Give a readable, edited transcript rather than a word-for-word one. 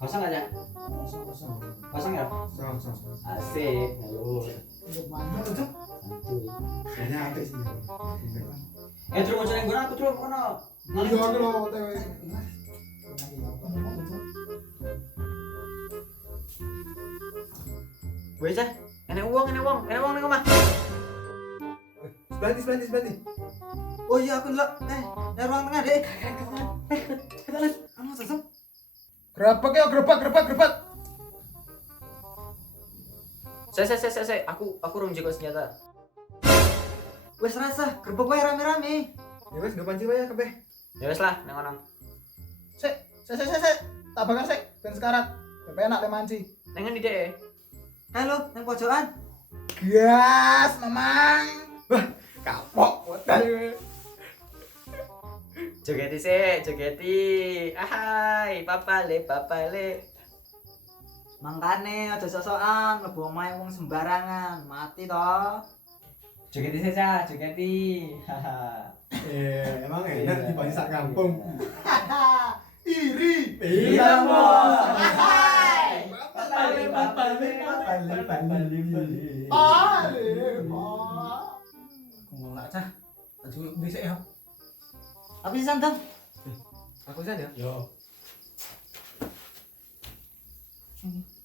Kosong aja. Kosong. Kosong ya? Kosong. Asik. Halo. Mana tuh, Cuk? Santuy. Kayaknya ada sih. Terus mau cari guna aku terus kono. Iya, aku lo OTW. Wes ah. Enek uang ning omah. Sebelah. Oh iya aku ndelok. Di ruang tengah, Dek. Kenalan. Anu sesem. Gerabak ya, gerabak. Saya. Aku rung jago senjata. Wes rasa, gerbek wae rame-rame. Ya wes, gak panci wae kabeh. Ya wes lah, nang ono. Sik. Tak bakar sik, ben sekarat. Ben enak le manci. Nang ndi, Dek? Halo, nang pojokan. Gas, Mamang. Wah, kapok modal. Jogeti. Ahai, papale. Mangkane aja sok-sokan mlebu omahe wong sembarangan, mati toh. Jogeti. Haha. Emang enak di banyak sak kampung. Iri. Iya, Bos. Hai. Papale. Ngolak cah. Aduh, dhisik ya. Apa sih santan? Aku saja. Yo. Ini.